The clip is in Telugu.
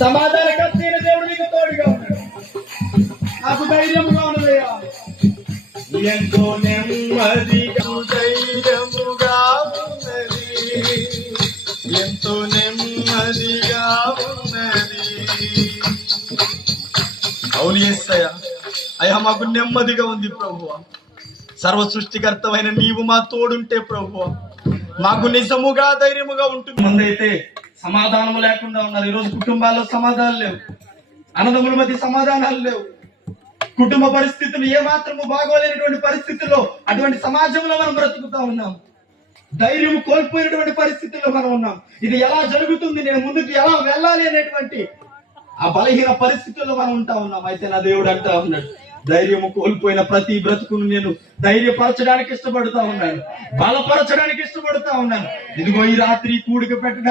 సమాధానకర్తైన దేవుడు నీకు తోడుగా ఉన్నాడు. నాకు ధైర్యముగా ఉన్నదయ్యా. ఎంతో నెమ్మదిగా ధైర్యముగా ఉన్నది, ఎంతో నెమ్మదిగా ఉన్నది. అవును యేసయ్యా, అయ్యా మాకు నెమ్మదిగా ఉంది ప్రభువా. సర్వ సృష్టికర్తమైన నీవు మా తోడుంటే ప్రభువా మాకు నిజముగా ధైర్యముగా ఉంటుంది. ముందైతే సమాధానం లేకుండా ఉన్నారు. ఈరోజు కుటుంబాల్లో సమాధానాలు లేవు, అన్నదమ్ముల మధ్య సమాధానాలు లేవు, కుటుంబ పరిస్థితులు ఏమాత్రము బాగోలేనటువంటి పరిస్థితుల్లో అటువంటి సమాజంలో మనం బ్రతుకుతా ఉన్నాం. ధైర్యం కోల్పోయినటువంటి పరిస్థితుల్లో మనం ఉన్నాం. ఇది ఎలా జరుగుతుంది, నేను ముందుకు ఎలా వెళ్ళాలి అనేటువంటి ఆ బలహీన పరిస్థితుల్లో మనం ఉంటా ఉన్నాం. అయితే నా దేవుడు అంటా ఉన్నాడు, ధైర్యము కోల్పోయిన ప్రతి బ్రతుకును నేను ధైర్యపరచడానికి ఇష్టపడుతా ఉన్నాను, బలపరచడానికి ఇష్టపడుతా ఉన్నాను. ఇదిగో ఈ రాత్రి కూడిక పెట్టడానికి